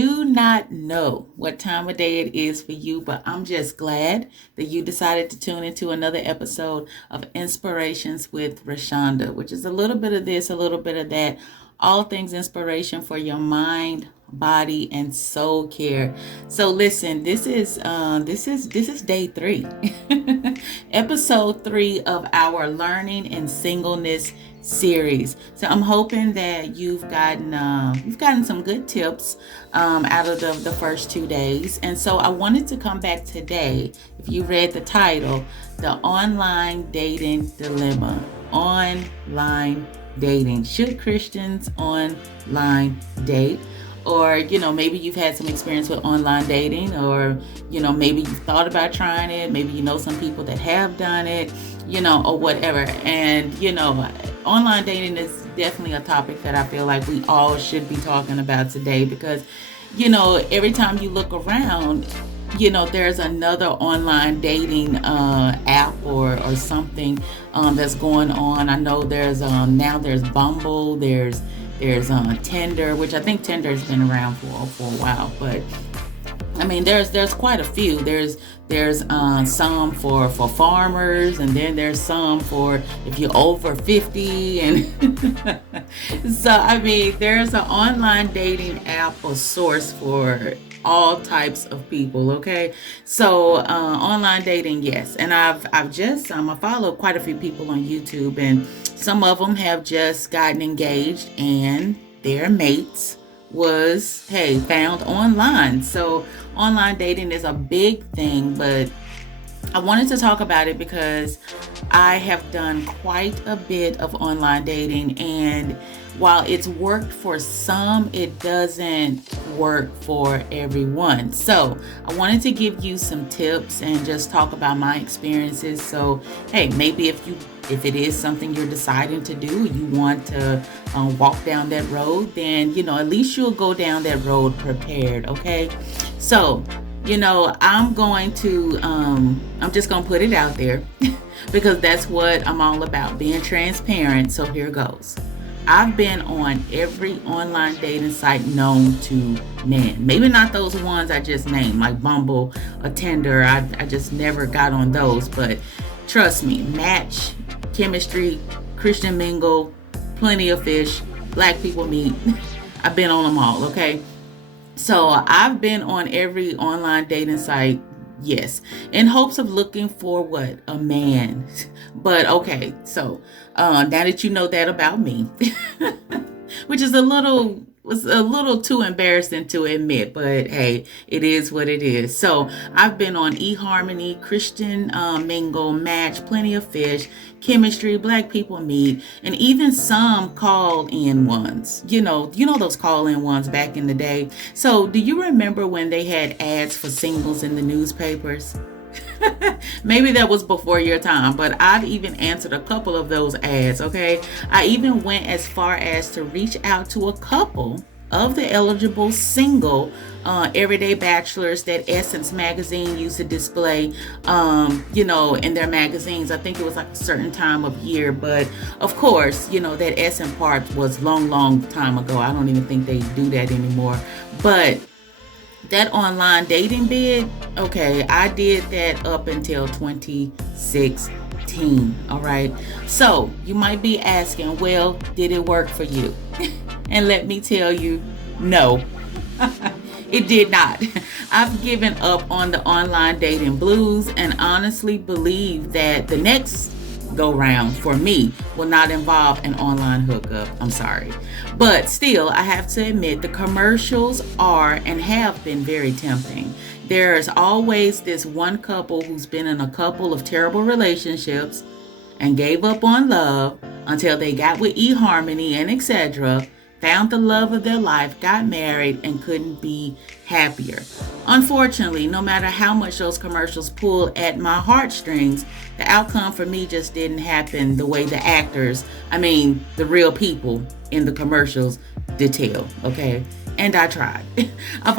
do not know what time of day it is for you, but I'm just glad that you decided to tune into another episode of Inspirations with Rashonda, which is a little bit of this, a little bit of that, all things inspiration for your mind, body, and soul care. So listen, this is day 3, episode 3 of our Learning and Singleness series. So I'm hoping that you've gotten some good tips out of the first 2 days. And so I wanted to come back today. If you read the title, the online dating dilemma. Online dating. Should Christians online date? Or, maybe you've had some experience with online dating, or, maybe you've thought about trying it. Maybe you know some people that have done it, or whatever. And, online dating is definitely a topic that I feel like we all should be talking about today because, every time you look around, there's another online dating app or something that's going on. I know there's now there's Bumble, there's Tinder, which I think Tinder has been around for a while, but I mean there's quite a few. There's some for farmers, and then there's some for if you're over 50, and so I mean there's an online dating app or source for all types of people. Okay, so online dating, yes, and I've just I follow quite a few people on YouTube, and some of them have just gotten engaged, and their mates was found online. So online dating is a big thing, but I wanted to talk about it because I have done quite a bit of online dating, and while it's worked for some, it doesn't work for everyone. So I wanted to give you some tips and just talk about my experiences. So maybe if it is something you're deciding to do, you want to walk down that road, then at least you'll go down that road prepared. Okay, so I'm just gonna put it out there because that's what I'm all about, being transparent. So here goes. I've been on every online dating site known to man. Maybe not those ones I just named, like Bumble or Tinder. I just never got on those. But trust me, Match, Chemistry, Christian Mingle, Plenty of Fish, Black People Meet. I've been on them all, okay? So I've been on every online dating site, yes, in hopes of looking for what? A man. But okay, so now that you know that about me, which is was a little too embarrassing to admit, but hey, it is what it is. So I've been on eHarmony, Christian Mingle, Match, Plenty of Fish, Chemistry, Black People Meet, and even some call-in ones. You know those call-in ones back in the day. So do you remember when they had ads for singles in the newspapers? Maybe that was before your time, but I've even answered a couple of those ads, okay? I even went as far as to reach out to a couple of the eligible single everyday bachelors that Essence magazine used to display, in their magazines. I think it was like a certain time of year, but of course, that Essence part was long time ago. I don't even think they do that anymore. But that online dating bid, okay, I did that up until 2016, all right? So you might be asking, well, did it work for you? And let me tell you, no, it did not. I've given up on the online dating blues and honestly believe that the next go round for me will not involve an online hookup. I'm sorry. But still, I have to admit the commercials are and have been very tempting. There's always this one couple who's been in a couple of terrible relationships and gave up on love until they got with eHarmony and etc., found the love of their life, got married, and couldn't be happier. Unfortunately, no matter how much those commercials pull at my heartstrings, the outcome for me just didn't happen the way the actors, the real people in the commercials detail, okay? and I tried. I've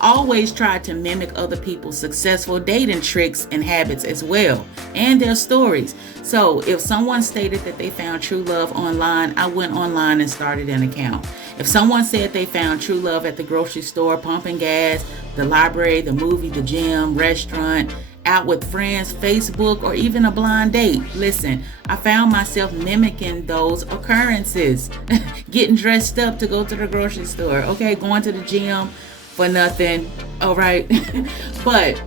always tried to mimic other people's successful dating tricks and habits as well, and their stories. So if someone stated that they found true love online, I went online and started an account. If someone said they found true love at the grocery store, pumping gas, the library, the movie, the gym, restaurant, out with friends, Facebook, or even a blind date, listen, I found myself mimicking those occurrences. Getting dressed up to go to the grocery store, okay, going to the gym for nothing, all right. But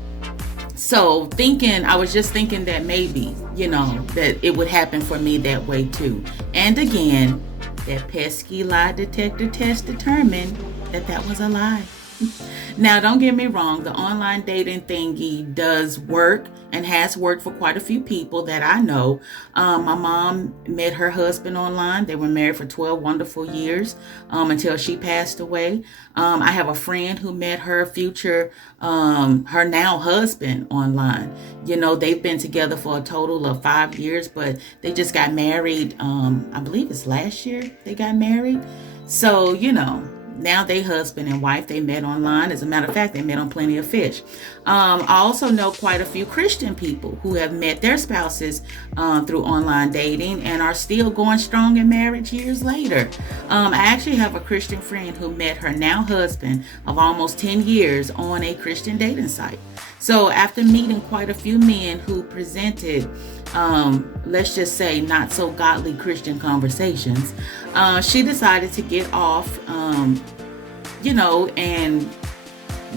so I was just thinking that maybe, that it would happen for me that way too. And again, that pesky lie detector test determined that was a lie. Now, don't get me wrong, the online dating thingy does work and has worked for quite a few people that I know. My mom met her husband online. They were married for 12 wonderful years until she passed away. I have a friend who met her her now husband online. They've been together for a total of 5 years, but they just got married. I believe it's last year they got married. So, now they husband and wife. They met online. As a matter of fact, they met on Plenty of Fish. I also know quite a few Christian people who have met their spouses through online dating and are still going strong in marriage years later. I actually have a Christian friend who met her now husband of almost 10 years on a Christian dating site. So after meeting quite a few men who presented let's just say not so godly Christian conversations, she decided to get off, and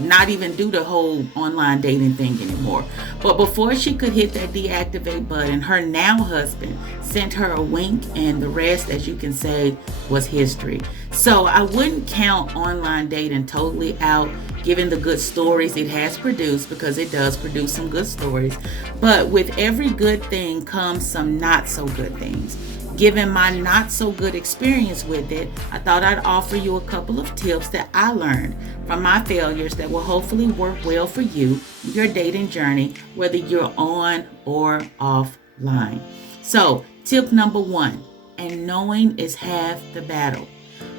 not even do the whole online dating thing anymore. But before she could hit that deactivate button, her now husband sent her a wink, and the rest, as you can say, was history. So I wouldn't count online dating totally out, given the good stories it has produced, because it does produce some good stories. But with every good thing comes some not so good things. Given my not so good experience with it, I thought I'd offer you a couple of tips that I learned from my failures that will hopefully work well for you in your dating journey, whether you're on or offline. So, tip number 1, and knowing is half the battle.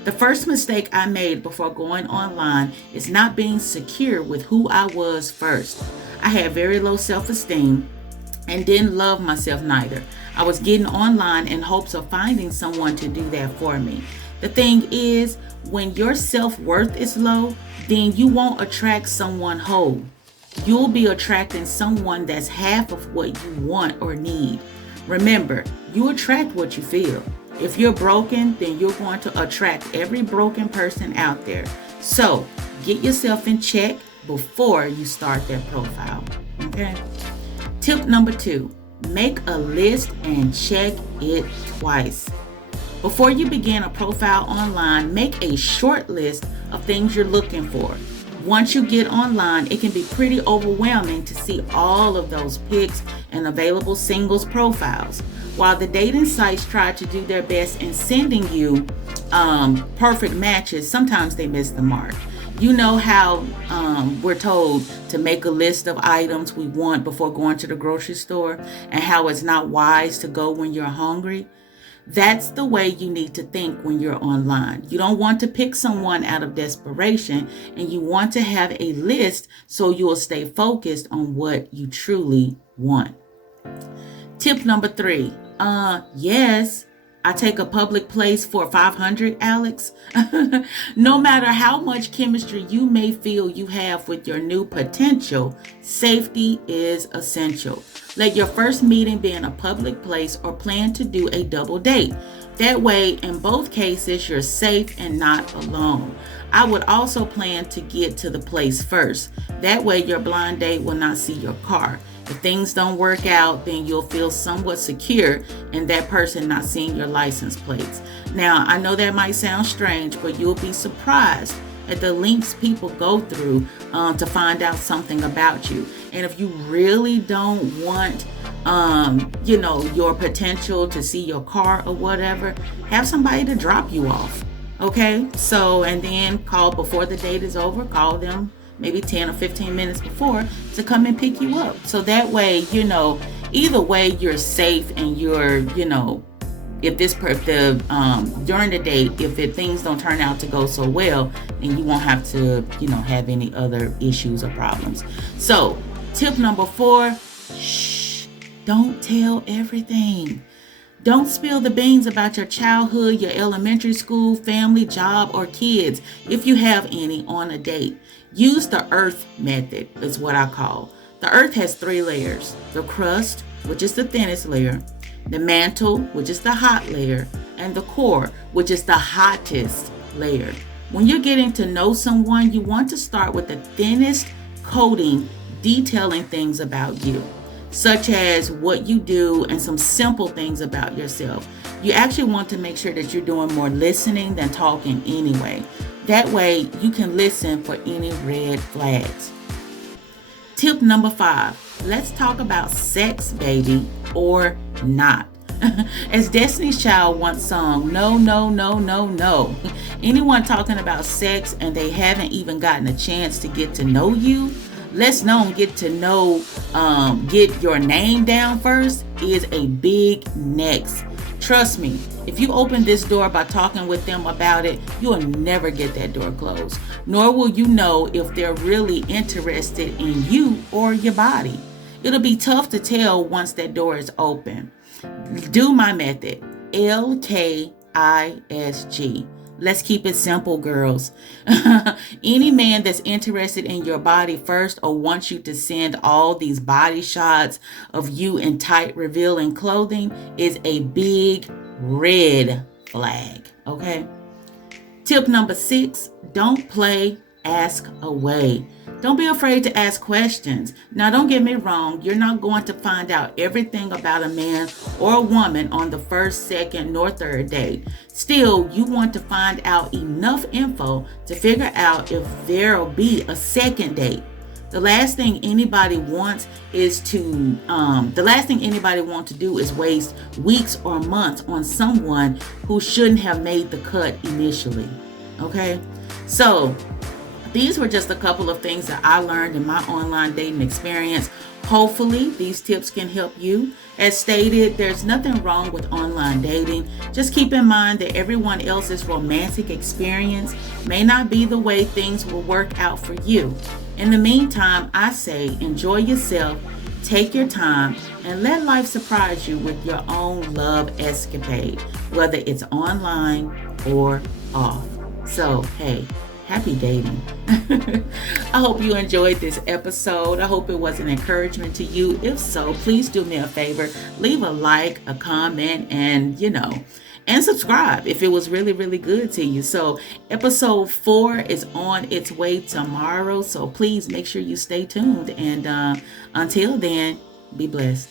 The first mistake I made before going online is not being secure with who I was first. I had very low self-esteem and didn't love myself neither. I was getting online in hopes of finding someone to do that for me. The thing is, when your self-worth is low, then you won't attract someone whole. You'll be attracting someone that's half of what you want or need. Remember, you attract what you feel. If you're broken, then you're going to attract every broken person out there. So, get yourself in check before you start that profile. Okay? Tip number 2. Make a list and check it twice. Before you begin a profile online, make a short list of things you're looking for. Once you get online, it can be pretty overwhelming to see all of those pics and available singles profiles. While the dating sites try to do their best in sending you perfect matches, sometimes they miss the mark. You know how we're told to make a list of items we want before going to the grocery store, and how it's not wise to go when you're hungry? That's the way you need to think when you're online. You don't want to pick someone out of desperation, and you want to have a list so you'll stay focused on what you truly want. Tip number 3. Yes, I take a public place for 500, Alex. No matter how much chemistry you may feel you have with your new potential, safety is essential. Let your first meeting be in a public place or plan to do a double date. That way, in both cases, you're safe and not alone. I would also plan to get to the place first. That way, your blind date will not see your car. If things don't work out, then you'll feel somewhat secure in that person not seeing your license plates. Now, I know that might sound strange, but you'll be surprised at the lengths people go through to find out something about you. And if you really don't want, your potential to see your car or whatever, have somebody to drop you off. Okay? So, and then call before the date is over, call them maybe 10 or 15 minutes before to come and pick you up. So that way, either way, you're safe and you're, if during the date, if things don't turn out to go so well, then you won't have to, have any other issues or problems. So, tip number 4, shh, don't tell everything. Don't spill the beans about your childhood, your elementary school, family, job, or kids, if you have any, on a date. Use the earth method, is what I call. The earth has 3 layers: the crust, which is the thinnest layer, the mantle, which is the hot layer, and the core, which is the hottest layer. When you're getting to know someone, you want to start with the thinnest coating, detailing things about you, such as what you do and some simple things about yourself. You actually want to make sure that you're doing more listening than talking anyway. That way you can listen for any red flags. Tip number 5, let's talk about sex, baby, or not. As Destiny's Child once sung, no, no, no, no, no. Anyone talking about sex and they haven't even gotten a chance to get to know you, let's know, get your name down first, is a big next. Trust me, if you open this door by talking with them about it, you will never get that door closed. Nor will you know if they're really interested in you or your body. It'll be tough to tell once that door is open. Do my method, LiQWYD. Let's keep it simple, girls. Any man that's interested in your body first, or wants you to send all these body shots of you in tight, revealing clothing, is a big red flag, okay? Tip number 6, don't play, ask away. Don't be afraid to ask questions. Now, don't get me wrong. You're not going to find out everything about a man or a woman on the first, second, nor third date. Still, you want to find out enough info to figure out if there'll be a second date. The last thing anybody wants to do is waste weeks or months on someone who shouldn't have made the cut initially. Okay? So, these were just a couple of things that I learned in my online dating experience. Hopefully, these tips can help you. As stated, there's nothing wrong with online dating. Just keep in mind that everyone else's romantic experience may not be the way things will work out for you. In the meantime, I say enjoy yourself, take your time, and let life surprise you with your own love escapade, whether it's online or off. So, hey, happy dating. I hope you enjoyed this episode. I hope it was an encouragement to you. If so, please do me a favor. Leave a like, a comment, and subscribe if it was really, really good to you. So episode 4 is on its way tomorrow. So please make sure you stay tuned. And until then, be blessed.